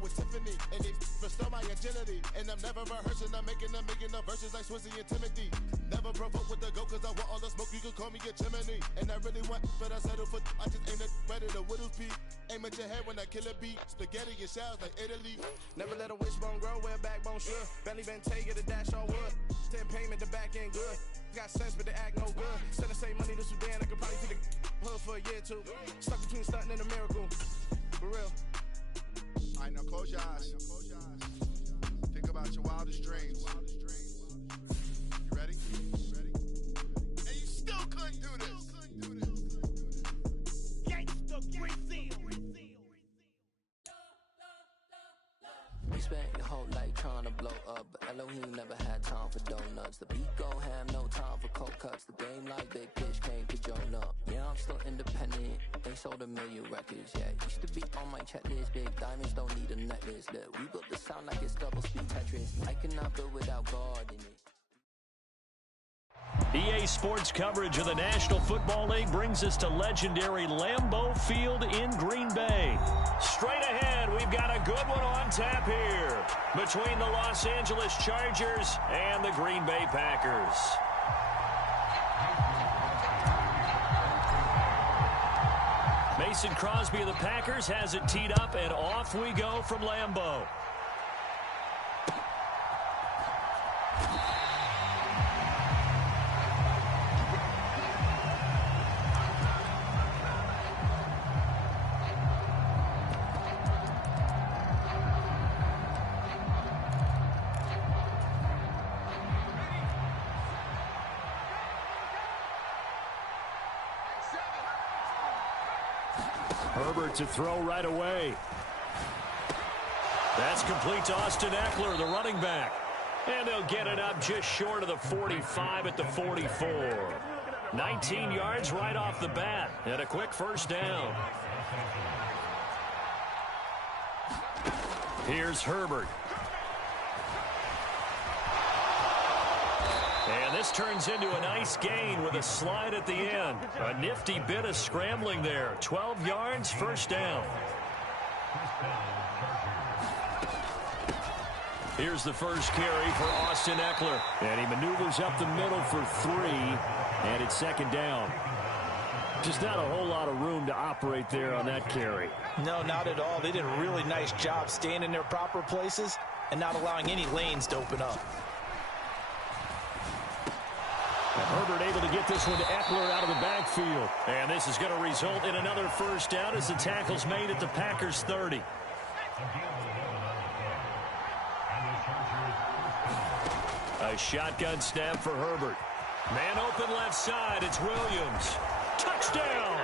With Tiffany, and they restore my agility. And I'm never rehearsing, I'm making the verses like Swizzy and Timothy. Never provoke with the go, cause I want all the smoke, you can call me a chimney. And I really want, but I settle for, I just aim it ready to Whittles Peak. Aim at your head when I kill a beat. Spaghetti and shells like Italy. Never let a wishbone grow where a backbone should. Bentley Bentay, get a dash all wood. 10 payment, the back end good. Got sense, but the act no good. Send the same money to Sudan, I could probably see the hood for a year or two. Stuck between stunting and a miracle. For real. All right, now close your eyes. Think about your wildest dreams. You ready? And you still couldn't do this. Gangsta Brazil. We spent your whole life trying to blow up, but Elohim never had time for donuts. The beat go ham, no time for cold cuts. The game like Big Pitch came to join up. Yeah, I'm still independent. They sold 1 million records, yeah. Used to be on my checklist. Big diamonds don't need a necklace. Look, we built the sound like it's double speed Tetris. I cannot build without God in it. EA Sports coverage of the National Football League brings us to legendary Lambeau Field in Green Bay. Straight ahead, we've got a good one on tap here between the Los Angeles Chargers and the Green Bay Packers. Mason Crosby of the Packers has it teed up, and off we go from Lambeau. Herbert to throw right away. That's complete to Austin Eckler, the running back. And they'll get it up just short of the 45 at the 44. 19 yards right off the bat, and a quick first down. Here's Herbert. And this turns into a nice gain with a slide at the end. A nifty bit of scrambling there. 12 yards, first down. Here's the first carry for Austin Eckler. And he maneuvers up the middle for 3, and it's second down. Just not a whole lot of room to operate there on that carry. No, not at all. They did a really nice job staying in their proper places and not allowing any lanes to open up. And Herbert able to get this one to Eckler out of the backfield. And this is going to result in another first down as the tackle's made at the Packers 30. A shotgun snap for Herbert. Man open left side. It's Williams. Touchdown!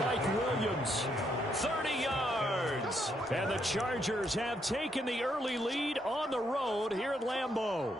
Mike Williams, 30 yards. And the Chargers have taken the early lead on the road here at Lambeau.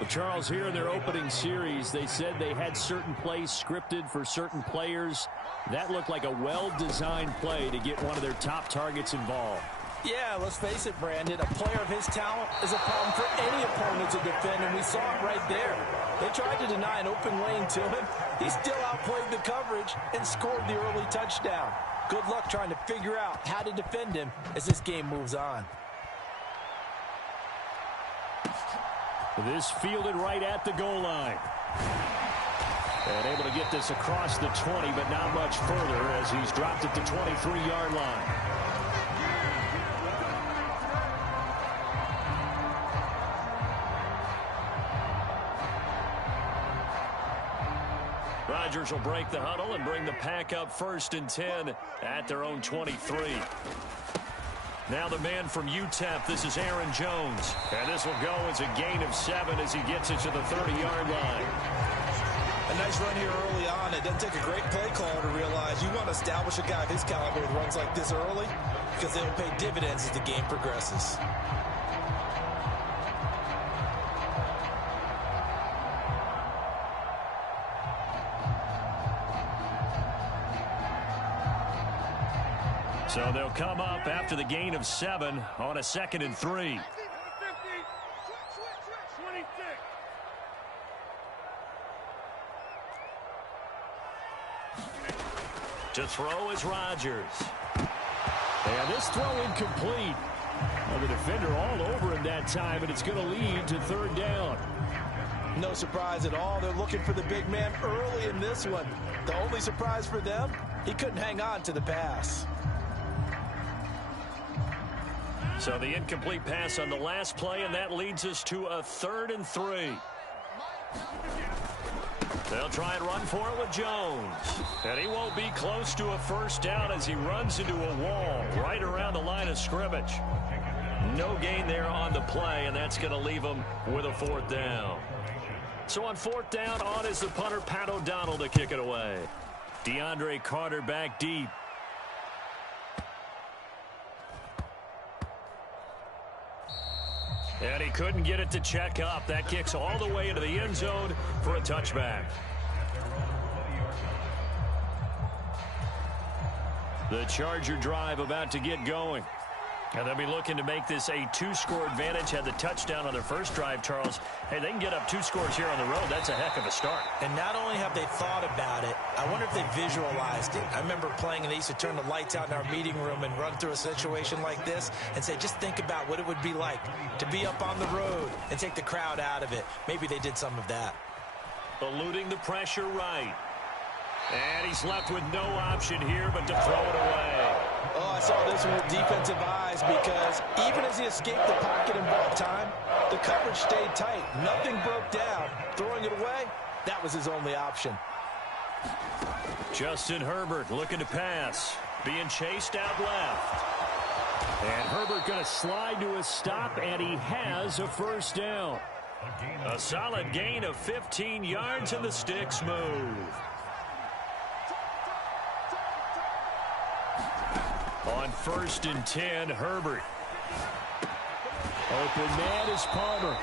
Well, Charles, here in their opening series, they said they had certain plays scripted for certain players. That looked like a well-designed play to get one of their top targets involved. Yeah, let's face it, Brandon. A player of his talent is a problem for any opponent to defend, and we saw it right there. They tried to deny an open lane to him. He still outplayed the coverage and scored the early touchdown. Good luck trying to figure out how to defend him as this game moves on. This fielded right at the goal line. And able to get this across the 20, but not much further as he's dropped at the 23-yard line. Rodgers will break the huddle and bring the Pack up 1st and 10 at their own 23. Now the man from UTEP, this is Aaron Jones. And this will go as a gain of 7 as he gets it to the 30-yard line. A nice run here early on. It doesn't take a great play caller to realize you want to establish a guy of his caliber with runs like this early because they will pay dividends as the game progresses. So they'll come up after the gain of 7 on a 2nd and 3. To throw is Rodgers. And this throw incomplete. Well, the defender all over him that time, and it's going to lead to third down. No surprise at all. They're looking for the big man early in this one. The only surprise for them, he couldn't hang on to the pass. So the incomplete pass on the last play, and that leads us to a 3rd and 3. They'll try and run for it with Jones. And he won't be close to a first down as he runs into a wall right around the line of scrimmage. No gain there on the play, and that's going to leave him with a 4th down. So on 4th down, on is the punter, Pat O'Donnell, to kick it away. DeAndre Carter back deep. And he couldn't get it to check up. That kicks all the way into the end zone for a touchback. The Charger drive about to get going. And they'll be looking to make this a 2-score advantage. Had the touchdown on their first drive, Charles. Hey, they can get up 2 scores here on the road. That's a heck of a start. And not only have they thought about it, I wonder if they visualized it. I remember playing, and they used to turn the lights out in our meeting room and run through a situation like this and say, just think about what it would be like to be up on the road and take the crowd out of it. Maybe they did some of that. Eluding the pressure right. And he's left with no option here but to throw it away. Oh, I saw this one with defensive eyes because even as he escaped the pocket and bought time, the coverage stayed tight. Nothing broke down. Throwing it away, that was his only option. Justin Herbert looking to pass. Being chased out left. And Herbert going to slide to a stop, and he has a first down. A solid gain of 15 yards, and the sticks move. On 1st and 10, Herbert. Open man is Palmer.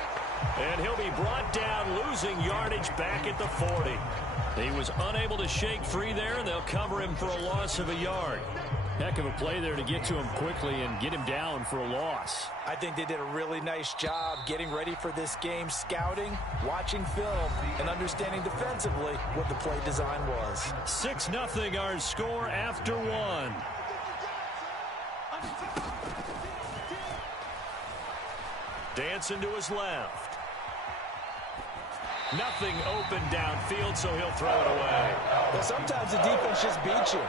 And he'll be brought down, losing yardage back at the 40. He was unable to shake free there, and they'll cover him for a loss of a yard. Heck of a play there to get to him quickly and get him down for a loss. I think they did a really nice job getting ready for this game, scouting, watching film, and understanding defensively what the play design was. 6-0 our score after 1. Dancing to his left. Nothing open downfield, so he'll throw it away. Well, sometimes the defense just beats you.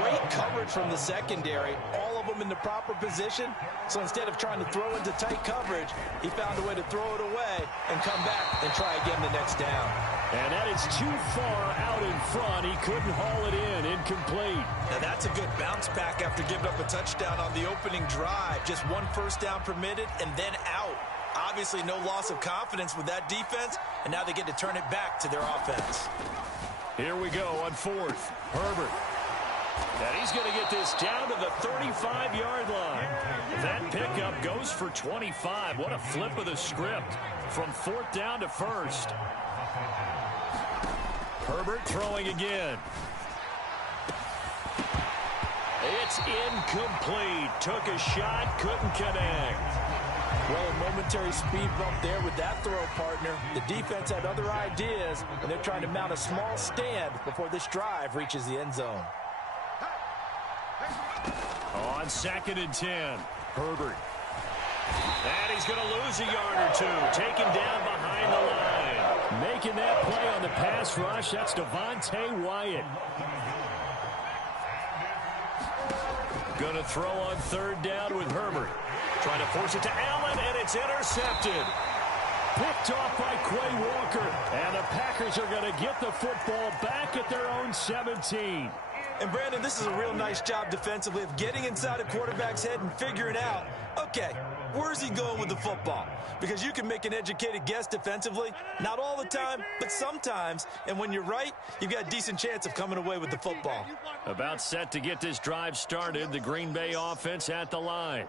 Great coverage from the secondary, all of them in the proper position. So instead of trying to throw into tight coverage, he found a way to throw it away and come back and try again the next down. And that is too far out in front. He couldn't haul it in. Incomplete. Now that's a good bounce back after giving up a touchdown on the opening drive. Just 1 first down permitted and then out. Obviously no loss of confidence with that defense, and now they get to turn it back to their offense. Here we go on 4th. Herbert. And he's going to get this down to the 35-yard line. That pickup goes for 25. What a flip of the script from 4th down to 1st. Herbert throwing again. It's incomplete. Took a shot, couldn't connect. Well, a momentary speed bump there with that throw, partner. The defense had other ideas, and they're trying to mount a small stand before this drive reaches the end zone. On 2nd and 10, Herbert. And he's going to lose a yard or two. Taken down behind the line. Making that play on the pass rush, that's Devontae Wyatt. Going to throw on 3rd down with Herbert. Trying to force it to Allen, and it's intercepted. Picked off by Quay Walker. And the Packers are going to get the football back at their own 17. And, Brandon, this is a real nice job defensively of getting inside a quarterback's head and figuring out, okay, where's he going with the football? Because you can make an educated guess defensively, not all the time, but sometimes. And when you're right, you've got a decent chance of coming away with the football. About set to get this drive started, the Green Bay offense at the line.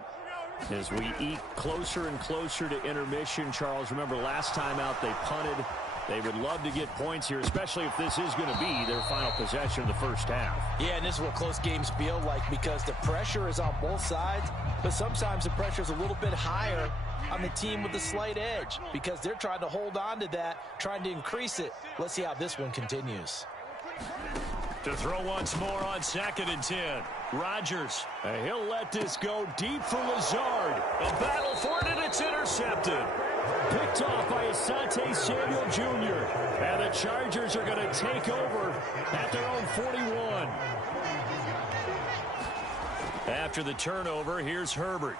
As we eat closer and closer to intermission, Charles, remember last time out they punted. They would love to get points here, especially if this is going to be their final possession of the first half. Yeah, and this is what close games feel like because the pressure is on both sides, but sometimes the pressure is a little bit higher on the team with the slight edge because they're trying to hold on to that, trying to increase it. Let's see how this one continues. To throw once more on 2nd and 10. Rodgers. He'll let this go deep for Lazard. A battle for it, and it's intercepted. Picked off by Asante Samuel Jr. And the Chargers are going to take over at their own 41. After the turnover, here's Herbert.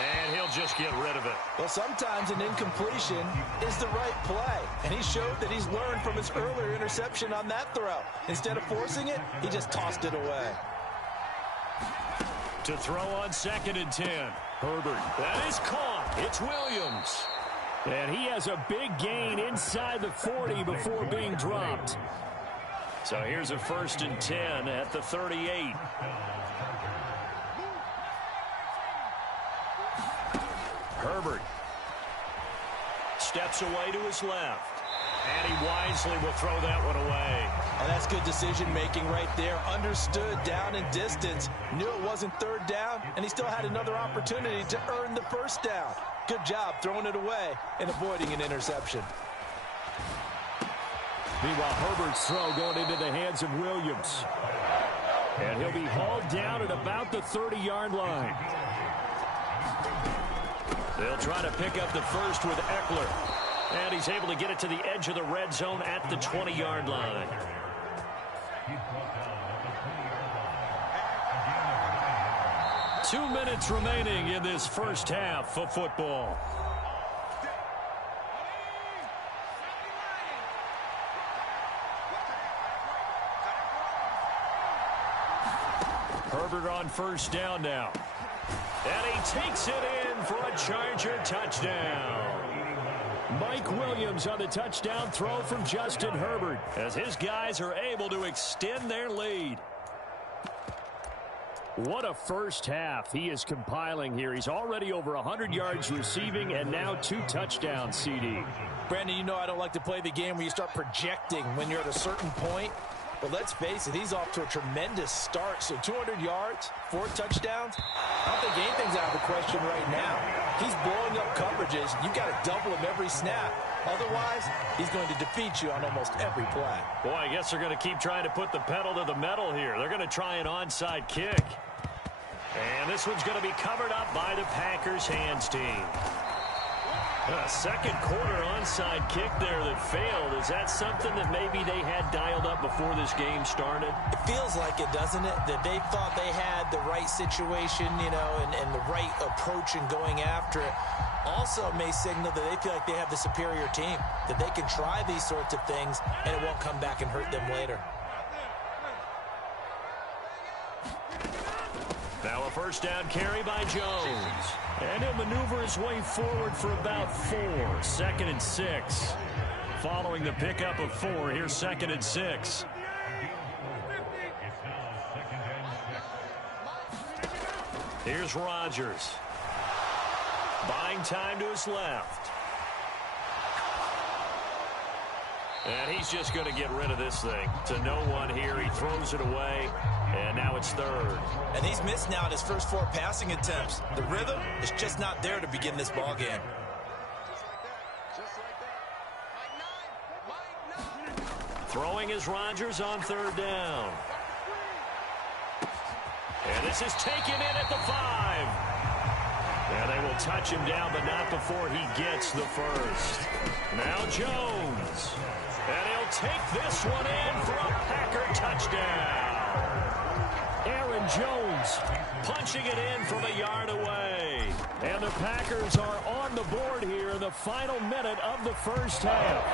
And he'll just get rid of it. Well, sometimes an incompletion is the right play. And he showed that he's learned from his earlier interception on that throw. Instead of forcing it, he just tossed it away. To throw on 2nd and 10. Herbert. That is caught. It's Williams. And he has a big gain inside the 40 before being dropped. So here's a 1st and 10 at the 38. Herbert steps away to his left. And he wisely will throw that one away. And that's good decision-making right there. Understood down and distance. Knew it wasn't 3rd down, and he still had another opportunity to earn the 1st down. Good job throwing it away and avoiding an interception. Meanwhile, Herbert's throw going into the hands of Williams. And he'll be hauled down at about the 30-yard line. They'll try to pick up the first with Eckler. And he's able to get it to the edge of the red zone at the 20-yard line. Two minutes remaining in this first half of football. Herbert on 1st down now. And he takes it in for a Charger touchdown. Mike Williams on the touchdown throw from Justin Herbert as his guys are able to extend their lead. What a first half he is compiling here. He's already over 100 yards receiving and now 2 touchdowns, CD. Brandon, you know I don't like to play the game where you start projecting when you're at a certain point. But let's face it, he's off to a tremendous start. So 200 yards, 4 touchdowns. I don't think anything's out of the question right now. He's blowing up coverages. You've got to double him every snap. Otherwise, he's going to defeat you on almost every play. Boy, I guess they're going to keep trying to put the pedal to the metal here. They're going to try an onside kick. And this one's going to be covered up by the Packers hands team. A second quarter onside kick there that failed. Is that something that maybe they had dialed up before this game started? It feels like it, doesn't it? That they thought they had the right situation, you know, and the right approach in going after it. Also may signal that they feel like they have the superior team, that they can try these sorts of things and it won't come back and hurt them later. Now a 1st down carry by Jones. And he'll maneuver his way forward for about 4. 2nd and 6. Following the pickup of 4, here's 2nd and 6. Here's Rodgers. Buying time to his left. And he's just going to get rid of this thing. To no one here. He throws it away. And now it's 3rd. And he's missed now in his first 4 passing attempts. The rhythm is just not there to begin this ball game. Throwing is Rodgers on 3rd down. And this is taken in at the 5. And they will touch him down, but not before he gets the first. Now Jones. And he'll take this one in for a Packer touchdown. Aaron Jones punching it in from a yard away. And the Packers are on the board here in the final minute of the first half.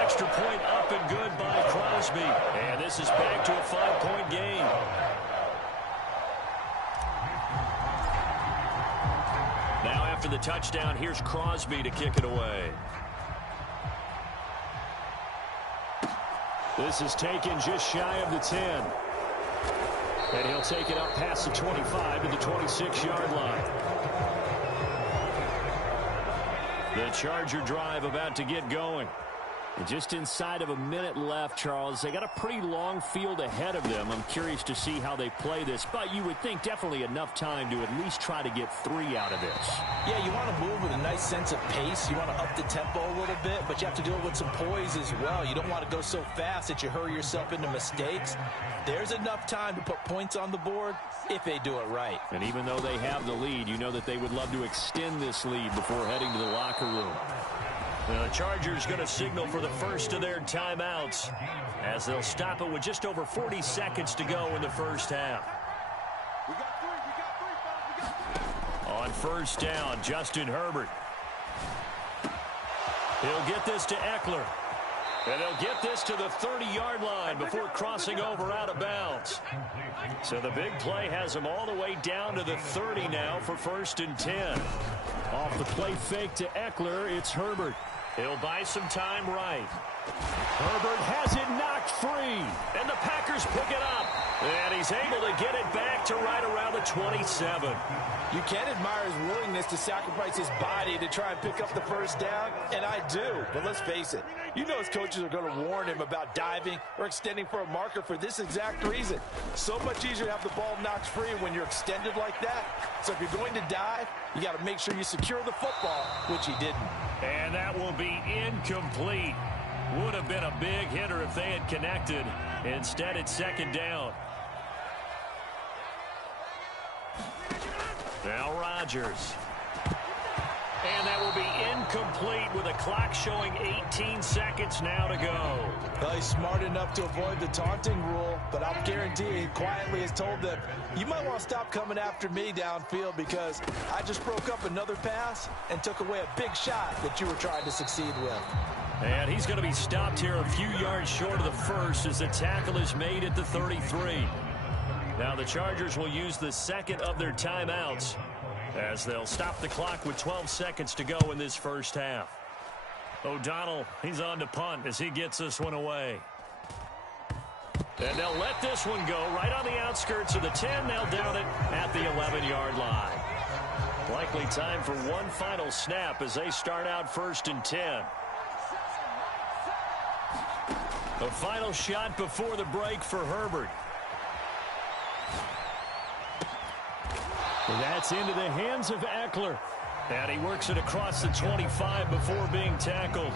Extra point up and good by Crosby. And this is back to a 5-point game. Now after the touchdown, here's Crosby to kick it away. This is taken just shy of the 10. And he'll take it up past the 25 to the 26-yard line. The Charger drive about to get going. And just inside of a minute left, Charles. They got a pretty long field ahead of them. I'm curious to see how they play this, but you would think definitely enough time to at least try to get 3 out of this. Yeah, you want to move with a nice sense of pace. You want to up the tempo a little bit, but you have to do it with some poise as well. You don't want to go so fast that you hurry yourself into mistakes. There's enough time to put points on the board if they do it right. And even though they have the lead, you know that they would love to extend this lead before heading to the locker room. The Chargers going to signal for the first of their timeouts as they'll stop it with just over 40 seconds to go in the first half. On first down, Justin Herbert. He'll get this to Eckler. And they'll get this to the 30-yard line before crossing over out of bounds. So the big play has them all the way down to the 30 now for 1st and 10. Off the play fake to Eckler, it's Herbert. He'll buy some time right. Herbert has it knocked free. And the Packers pick it up. And he's able to get it back to right around the 27. You can admire his willingness to sacrifice his body to try and pick up the first down, and I do. But let's face it, you know his coaches are going to warn him about diving or extending for a marker for this exact reason. So much easier to have the ball knocked free when you're extended like that. So if you're going to dive, you got to make sure you secure the football, which he didn't. And that will be incomplete. Would have been a big hitter if they had connected. Instead, it's 2nd down. Now Rodgers. And that will be incomplete with a clock showing 18 seconds now to go. Well, he's smart enough to avoid the taunting rule, but I'll guarantee he quietly has told them, you might want to stop coming after me downfield because I just broke up another pass and took away a big shot that you were trying to succeed with. And he's going to be stopped here a few yards short of the first as the tackle is made at the 33. Now the Chargers will use the 2nd of their timeouts as they'll stop the clock with 12 seconds to go in this first half. O'Donnell, he's on to punt as he gets this one away. And they'll let this one go right on the outskirts of the 10. They'll down it at the 11-yard line. Likely time for one final snap as they start out 1st and 10. The final shot before the break for Herbert. And that's into the hands of Eckler. And he works it across the 25 before being tackled.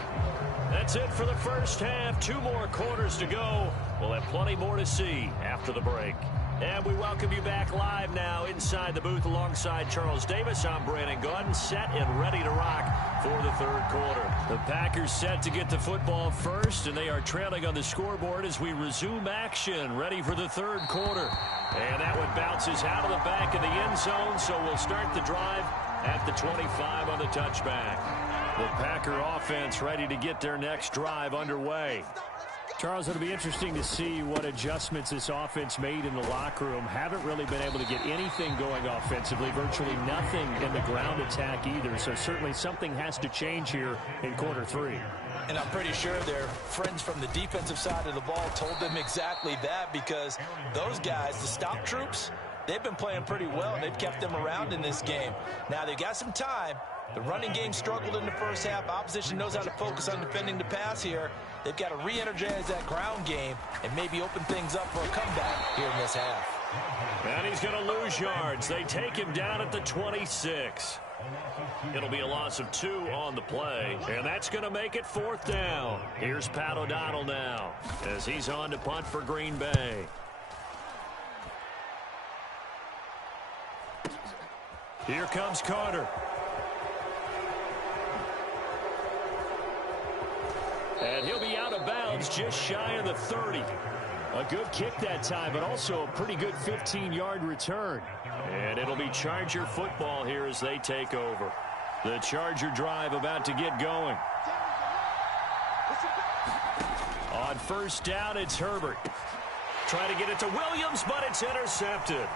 That's it for the first half. 2 more quarters to go. We'll have plenty more to see after the break. And we welcome you back live now inside the booth alongside Charles Davis. I'm Brandon Gordon, set and ready to rock for the 3rd quarter. The Packers set to get the football first, and they are trailing on the scoreboard as we resume action, ready for the 3rd quarter. And that one bounces out of the back of the end zone, so we'll start the drive at the 25 on the touchback. The Packer offense ready to get their next drive underway. Charles, it'll be interesting to see what adjustments this offense made in the locker room. Haven't really been able to get anything going offensively, virtually nothing in the ground attack either. So certainly something has to change here in quarter 3. And I'm pretty sure their friends from the defensive side of the ball told them exactly that, because those guys, the stop troops, they've been playing pretty well. They've kept them around in this game. Now they've got some time. The running game struggled in the first half. Opposition knows how to focus on defending the pass here. They've got to re-energize that ground game and maybe open things up for a comeback here in this half. And he's going to lose yards. They take him down at the 26. It'll be a loss of 2 on the play, and that's going to make it 4th down. Here's Pat O'Donnell now as he's on to punt for Green Bay. Here comes Carter. And he'll be out of bounds just shy of the 30. A good kick that time, but also a pretty good 15-yard return. And it'll be Charger football here as they take over. The Charger drive about to get going. On first down, it's Herbert. Trying to get it to Williams, but it's intercepted.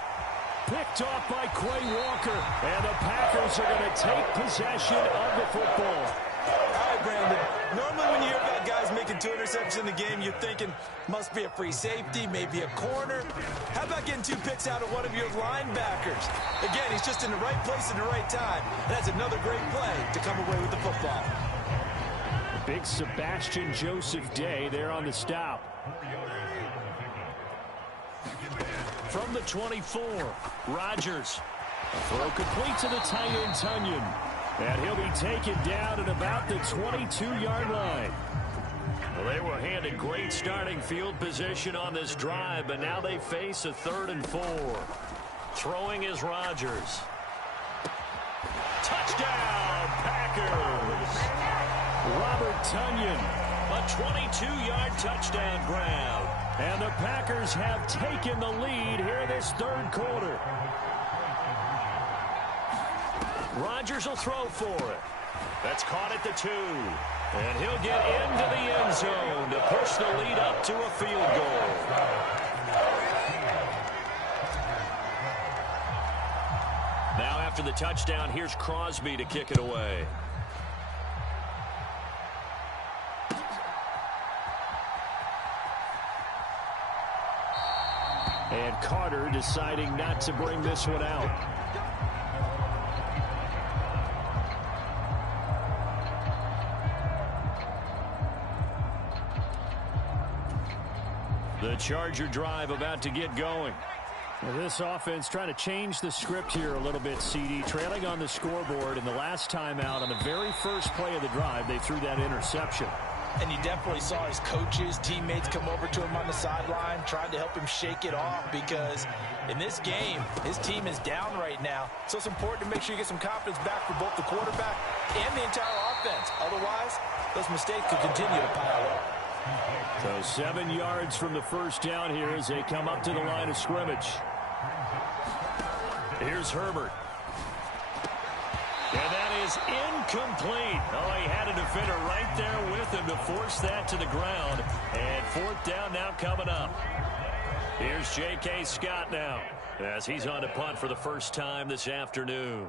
Picked off by Quay Walker. And the Packers are going to take possession of the football. All right, Brandon. Normally when you hear about guys making 2 interceptions in the game, you're thinking must be a free safety, maybe a corner. How about getting 2 picks out of one of your linebackers? Again, he's just in the right place at the right time. That's another great play to come away with the football. Big Sebastian Joseph Day there on the stop. From the 24, Rodgers. A throw complete to the tight end, Tunyon. And he'll be taken down at about the 22-yard line. Well, they were handed great starting field position on this drive, but now they face a 3rd and 4. Throwing is Rodgers. Touchdown, Packers! Robert Tunyon, a 22-yard touchdown grab. And the Packers have taken the lead here in this 3rd quarter. Rodgers will throw for it. That's caught at the 2. And he'll get into the end zone to push the lead up to a field goal. Now after the touchdown, here's Crosby to kick it away. And Carter deciding not to bring this one out. The Charger drive about to get going. Well, this offense trying to change the script here a little bit, CD. Trailing on the scoreboard, and the last time out on the very first play of the drive, they threw that interception. And you definitely saw his coaches, teammates come over to him on the sideline, trying to help him shake it off, because in this game, his team is down right now. So it's important to make sure you get some confidence back for both the quarterback and the entire offense. Otherwise, those mistakes could continue to pile up. So 7 yards from the first down here as they come up to the line of scrimmage. Here's Herbert. And that is incomplete. Oh, he had a defender right there with him to force that to the ground. And 4th down now coming up. Here's J.K. Scott now as he's on to punt for the first time this afternoon.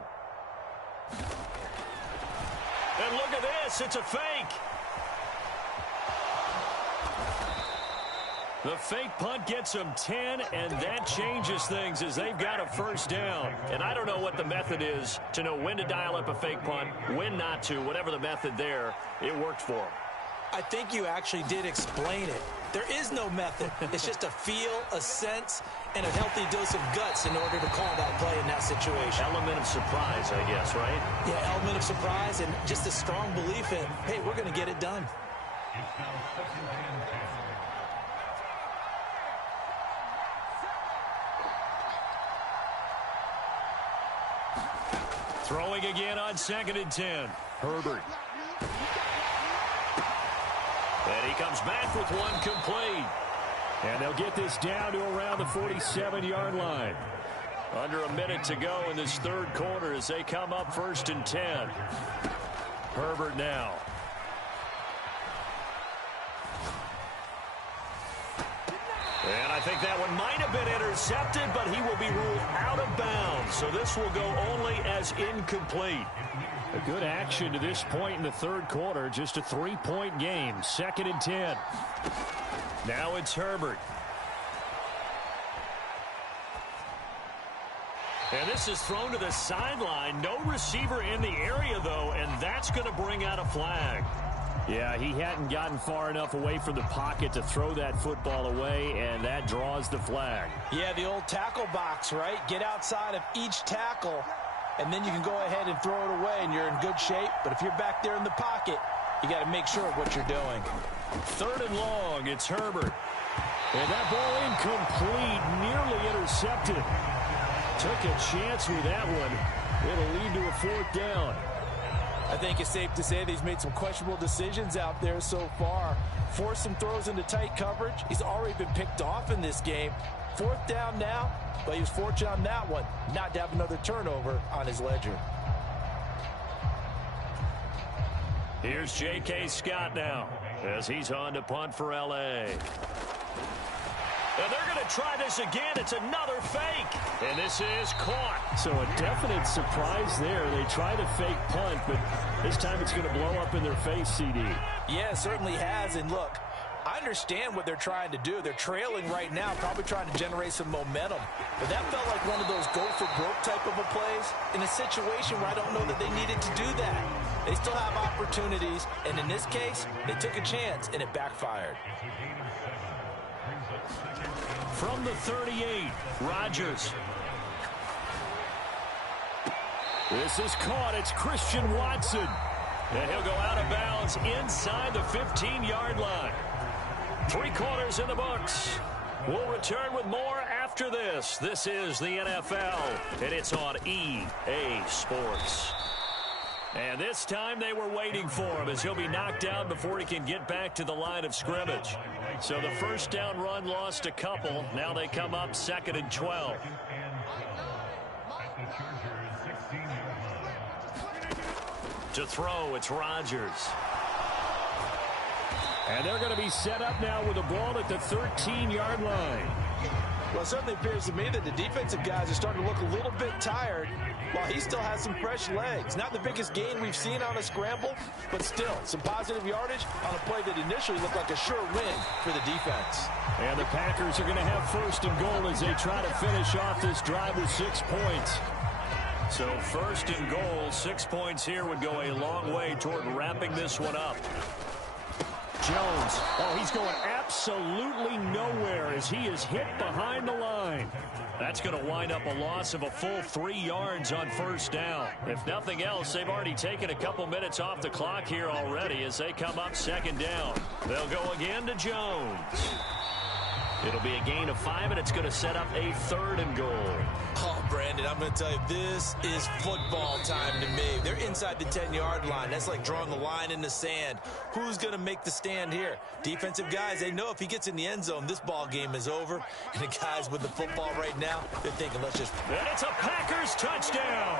And look at this. It's a fake. The fake punt gets them 10, and that changes things as they've got a first down. And I don't know what the method is to know when to dial up a fake punt, when not to. Whatever the method there, it worked for them. I think you actually did explain it. There is no method. It's just a feel, a sense, and a healthy dose of guts in order to call that play in that situation. Element of surprise, I guess, right? Yeah, element of surprise and just a strong belief in, hey, we're going to get it done. Throwing again on 2nd and 10. Herbert. And he comes back with one complete. And they'll get this down to around the 47-yard line. Under a minute to go in this 3rd quarter as they come up 1st and 10. Herbert now. And I think that one might have been intercepted, but he will be ruled out of bounds. So this will go only as incomplete. A good action to this point in the 3rd quarter. Just a 3-point game. 2nd and 10. Now it's Herbert. And this is thrown to the sideline. No receiver in the area, though, and that's going to bring out a flag. Yeah, he hadn't gotten far enough away from the pocket to throw that football away, and that draws the flag. Yeah, the old tackle box, right? Get outside of each tackle, and then you can go ahead and throw it away, and you're in good shape. But if you're back there in the pocket, you got to make sure of what you're doing. 3rd and long, it's Herbert. And that ball incomplete, nearly intercepted. Took a chance with that one. It'll lead to a 4th down. I think it's safe to say that he's made some questionable decisions out there so far. Forced some throws into tight coverage. He's already been picked off in this game. 4th down now, but he was fortunate on that one not to have another turnover on his ledger. Here's J.K. Scott now as he's on to punt for L.A. And they're going to try this again. It's another fake. And this is caught. So a definite surprise there. They try the fake punt, but this time it's going to blow up in their face, CD. Yeah, it certainly has. And look, I understand what they're trying to do. They're trailing right now, probably trying to generate some momentum. But that felt like one of those go-for-broke type of a plays in a situation where I don't know that they needed to do that. They still have opportunities, and in this case, they took a chance, and it backfired. From the 38, Rodgers. This is caught. It's Christian Watson. And he'll go out of bounds inside the 15-yard line. 3 quarters in the books. We'll return with more after this. This is the NFL, and it's on EA Sports. And this time they were waiting for him as he'll be knocked down before he can get back to the line of scrimmage. So the first down run lost a couple. Now they come up 2nd and 12. To throw, it's Rodgers. And they're going to be set up now with the ball at the 13-yard line. Well, it certainly appears to me that the defensive guys are starting to look a little bit tired while he still has some fresh legs. Not the biggest gain we've seen on a scramble, but still some positive yardage on a play that initially looked like a sure win for the defense. And the Packers are going to have 1st and goal as they try to finish off this drive with 6 points. So 1st and goal, 6 points here would go a long way toward wrapping this one up. Jones, oh, he's going absolutely nowhere as he is hit behind the line. That's going to wind up a loss of a full 3 yards on 1st down. If nothing else, they've already taken a couple minutes off the clock here already as they come up 2nd down. They'll go again to Jones. It'll be a gain of 5, and it's going to set up a 3rd and goal. Oh, Brandon, I'm going to tell you, this is football time to me. They're inside the 10-yard line. That's like drawing the line in the sand. Who's going to make the stand here? Defensive guys, they know if he gets in the end zone, this ball game is over. And the guys with the football right now, they're thinking, let's just... And it's a Packers touchdown.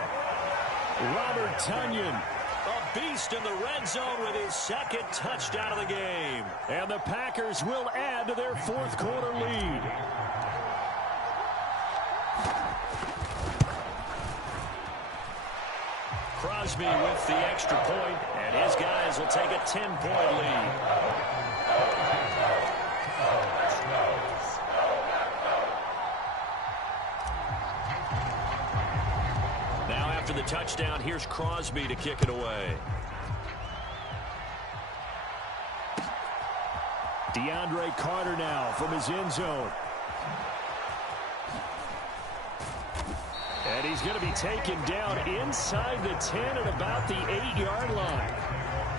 Robert Tonyan. A beast in the red zone with his 2nd touchdown of the game. And the Packers will add to their 4th quarter lead. Crosby with the extra point, and his guys will take a 10-point lead. Now after the touchdown, here's Crosby to kick it away. DeAndre Carter now from his end zone. And he's going to be taken down inside the 10 at about the 8-yard line.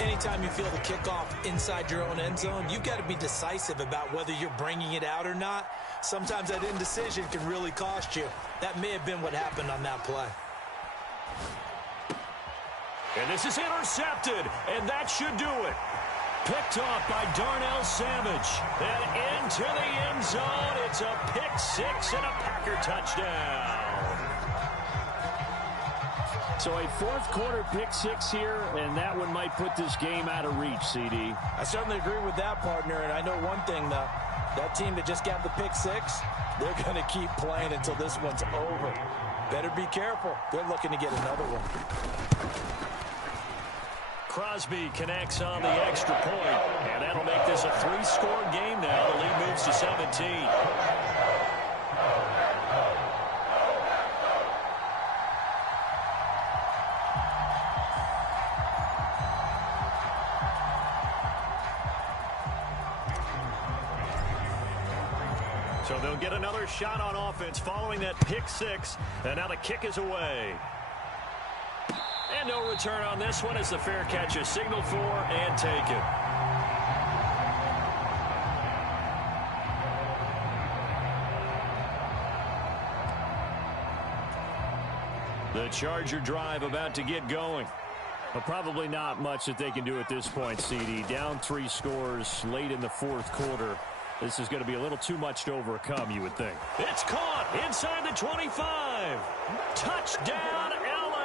Anytime you feel the kickoff inside your own end zone, you've got to be decisive about whether you're bringing it out or not. Sometimes that indecision can really cost you. That may have been what happened on that play. And this is intercepted, and that should do it. Picked off by Darnell Savage. And into the end zone. It's a pick 6 and a Packer touchdown. So a 4th quarter pick 6 here, and that one might put this game out of reach, CD. I certainly agree with that, partner, and I know one thing, though. That team that just got the pick 6, they're going to keep playing until this one's over. Better be careful. They're looking to get another one. Crosby connects on the extra point, and that'll make this a 3-score game now. The lead moves to 17. So they'll get another shot on offense following that pick 6, and now the kick is away. And no return on this one as the fair catch is signaled for and taken. The Charger drive about to get going. But probably not much that they can do at this point, CD. Down 3 scores late in the 4th quarter. This is going to be a little too much to overcome, you would think. It's caught inside the 25. Touchdown, LA.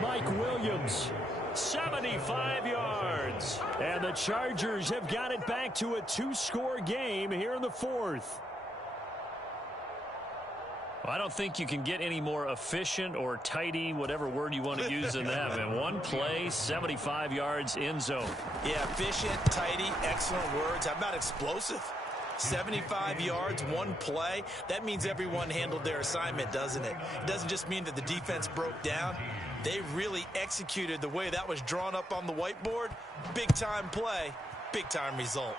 Mike Williams, 75 yards. And the Chargers have got it back to a 2-score game here in the 4th. I don't think you can get any more efficient or tidy, whatever word you want to use in that. Man, one play, 75 yards, end zone. Yeah, efficient, tidy, excellent words. How about explosive? 75 yards, one play. That means everyone handled their assignment, doesn't it? It doesn't just mean that the defense broke down. They really executed the way that was drawn up on the whiteboard. Big-time play, big-time result.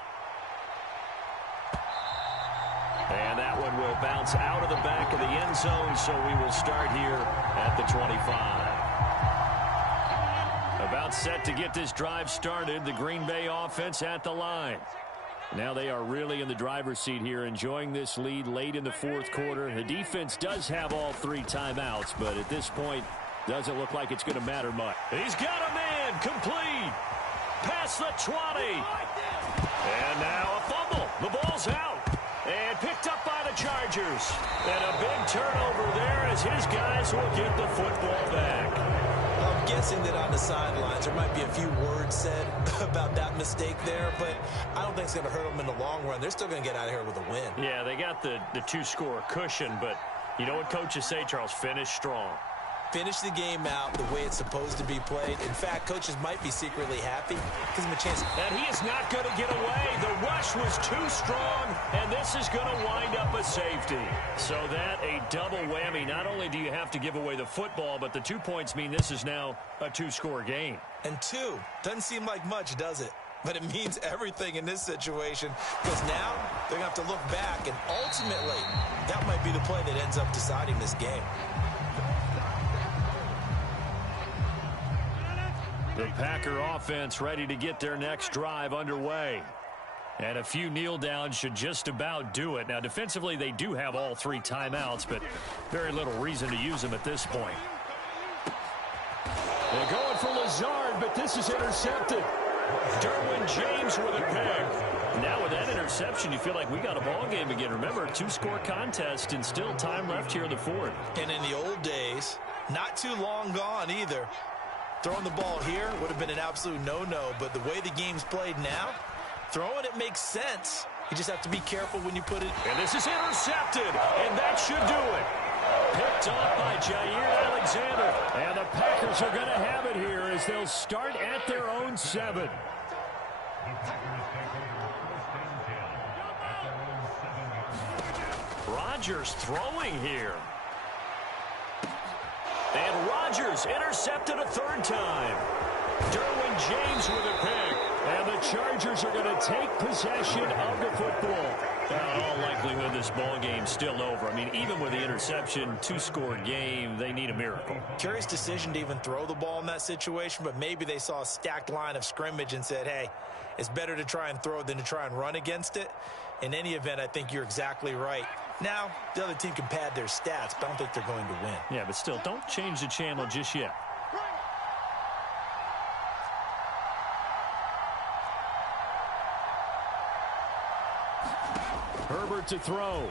And that one will bounce out of the back of the end zone, so we will start here at the 25. About set to get this drive started, the Green Bay offense at the line. Now they are really in the driver's seat here, enjoying this lead late in the fourth quarter. The defense does have all 3 timeouts, but at this point, doesn't look like it's going to matter much. He's got a man complete. Past the 20. And now a fumble. The ball's out. And picked up by the Chargers. And a big turnover there as his guys will get the football back. I'm guessing that on the sidelines there might be a few words said about that mistake there, but I don't think it's going to hurt them in the long run. They're still going to get out of here with a win. Yeah, they got the 2-score cushion, but you know what coaches say, Charles? Finish strong. Finish the game out the way it's supposed to be played. In fact, coaches might be secretly happy. Gives them a chance. And he is not going to get away. The rush was too strong, and this is going to wind up a safety. So that a double whammy. Not only do you have to give away the football, but the 2 points mean this is now a 2-score game. And 2 doesn't seem like much, does it? But it means everything in this situation, because now they're going to have to look back, and ultimately that might be the play that ends up deciding this game. The Packer offense ready to get their next drive underway. And a few kneel downs should just about do it. Now, defensively, they do have all 3 timeouts, but very little reason to use them at this point. They're going for Lazard, but this is intercepted. Derwin James with a pick. Now with that interception, you feel like we got a ball game again. Remember, 2-score contest and still time left here in the fourth. And in the old days, not too long gone either. Throwing the ball here would have been an absolute no-no, but the way the game's played now, throwing it makes sense. You just have to be careful when you put it. And this is intercepted, and that should do it. Picked off by Jair Alexander. And the Packers are going to have it here as they'll start at their own 7. Rodgers throwing here. And Rodgers intercepted a 3rd time. Derwin James with a pick. And the Chargers are going to take possession of the football. In all likelihood, this ball game's still over. I mean, even with the interception, 2-score game, they need a miracle. Curious decision to even throw the ball in that situation, but maybe they saw a stacked line of scrimmage and said, hey, it's better to try and throw it than to try and run against it. In any event, I think you're exactly right. Now, the other team can pad their stats, but I don't think they're going to win. Yeah, but still, don't change the channel just yet. Herbert to throw.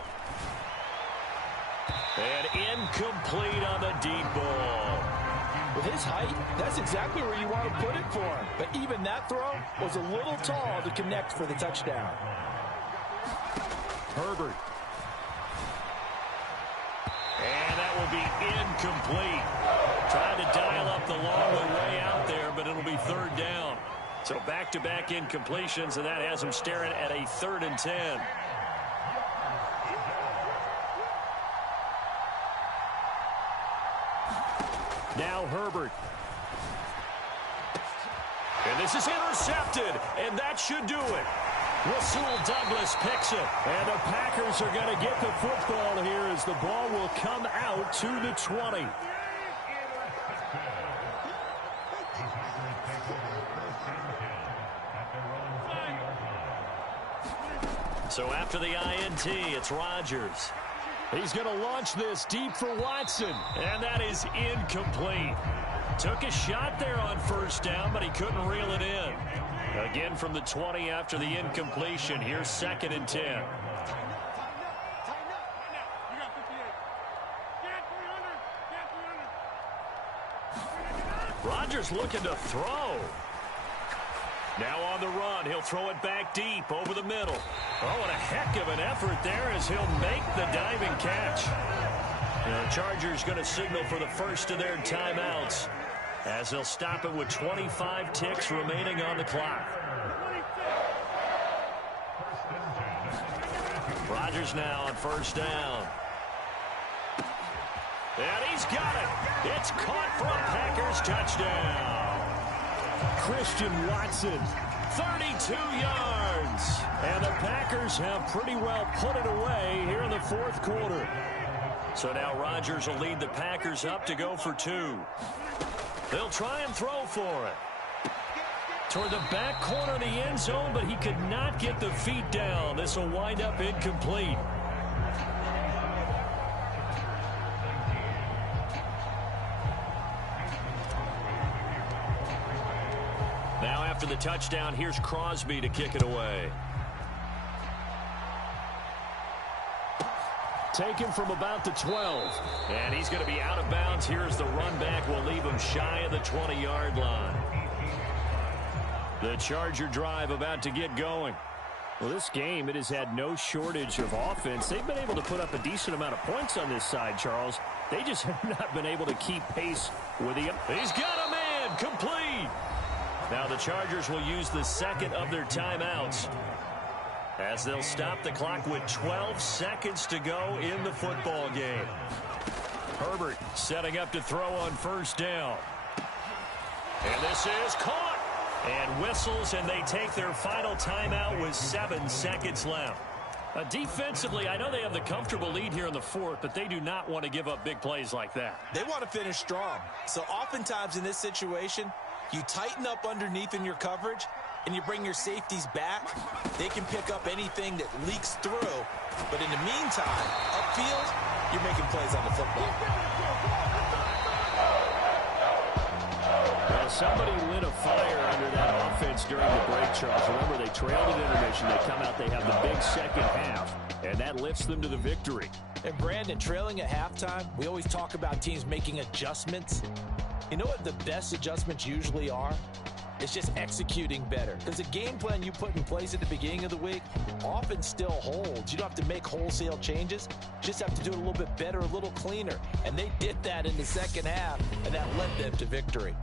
And incomplete on the deep ball. With his height, that's exactly where you want to put it for him. But even that throw was a little tall to connect for the touchdown. Herbert. And that will be incomplete. Trying to dial up the long one way out there, but it'll be 3rd down. So back-to-back incompletions, and that has them staring at a 3rd and 10. Now Herbert. And this is intercepted, and that should do it. Rasul Douglas picks it, and the Packers are going to get the football here as the ball will come out to the 20. So after the INT, it's Rodgers. He's going to launch this deep for Watson, and that is incomplete. Took a shot there on 1st down, but he couldn't reel it in. Again from the 20 after the incompletion. Here's 2nd and 10. Rodgers looking to throw. Now on the run, he'll throw it back deep over the middle. Oh, and a heck of an effort there as he'll make the diving catch. The Chargers going to signal for the first of their timeouts as they'll stop it with 25 ticks remaining on the clock. Rodgers now on 1st down. And he's got it. It's caught for a Packers touchdown. Christian Watson, 32 yards. And the Packers have pretty well put it away here in the fourth quarter. So now Rodgers will lead the Packers up to go for 2. They'll try and throw for it. Toward the back corner of the end zone, but he could not get the feet down. This will wind up incomplete. Now after the touchdown, here's Crosby to kick it away. Taken from about the 12. And he's going to be out of bounds. Here's the run back. Will leave him shy of the 20-yard line. The Charger drive about to get going. Well, this game, it has had no shortage of offense. They've been able to put up a decent amount of points on this side, Charles. They just have not been able to keep pace with the... He's got a man, complete. Now the Chargers will use the second of their timeouts, as they'll stop the clock with 12 seconds to go in the football game. Herbert setting up to throw on first down. And this is caught. And whistles, and they take their final timeout with 7 seconds left. Defensively, I know they have the comfortable lead here in the fourth, but they do not want to give up big plays like that. They want to finish strong. So oftentimes in this situation, you tighten up underneath in your coverage, and you bring your safeties back. They can pick up anything that leaks through. But in the meantime, upfield, you're making plays on the football. Well, somebody lit a fire under that offense during the break, Charles. Remember, they trailed at intermission. They come out, they have the big second half, and that lifts them to the victory. And Brandon, trailing at halftime, we always talk about teams making adjustments. You know what the best adjustments usually are? It's just executing better. Because the game plan you put in place at the beginning of the week often still holds. You don't have to make wholesale changes. You just have to do it a little bit better, a little cleaner. And they did that in the second half, and that led them to victory.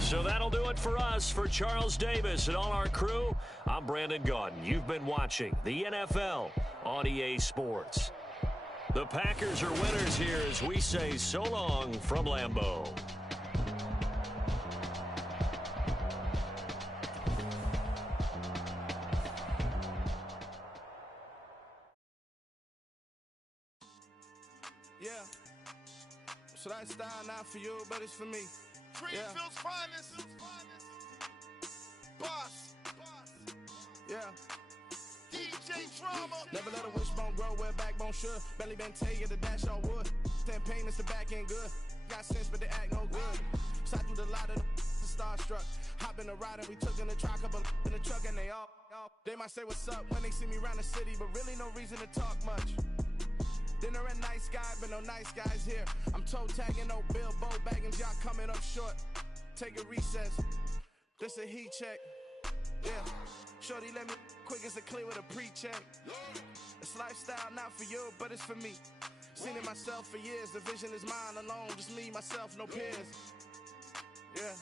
So that'll do it for us. For Charles Davis and all our crew, I'm Brandon Gaudin. You've been watching the NFL on EA Sports. The Packers are winners here as we say so long from Lambeau. Yeah. So that style not for you, but it's for me. Greenfield's finest. Boss. Yeah. DJ Drama. Never let a wishbone grow where a backbone should. Belly been tell you the dash on wood. 10 payments, the back end good. Got sense, but they act no good. Shot through the lot of the starstruck. Hop in the ride and we took in the truck, couple in the truck and they all. They might say what's up when they see me around the city, but really no reason to talk much. Dinner a nice guy, but no nice guys here. I'm toe tagging, no Bilbo bagging, y'all coming up short. Take a recess. This a heat check. Yeah. Shorty let me quick as a clear with a pre-check. It's lifestyle not for you, but it's for me. Seen it myself for years. The vision is mine alone. Just me, myself, no peers. Yeah.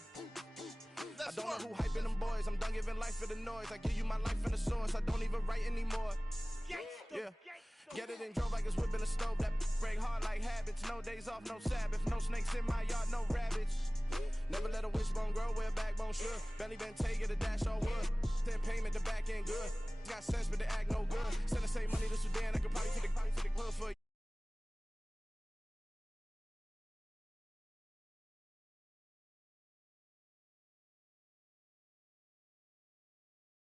I don't know who hyping them boys. I'm done giving life for the noise. I give you my life in the source. I don't even write anymore. Yeah. Get it and drove like it's whipping a stove. That break hard like habits. No days off, no Sabbath. No snakes in my yard, no rabbits. Never let a wishbone grow where a backbone should. Belly been take it, a dash on wood. 10 payment, the back end good. Got sense, but the act no good.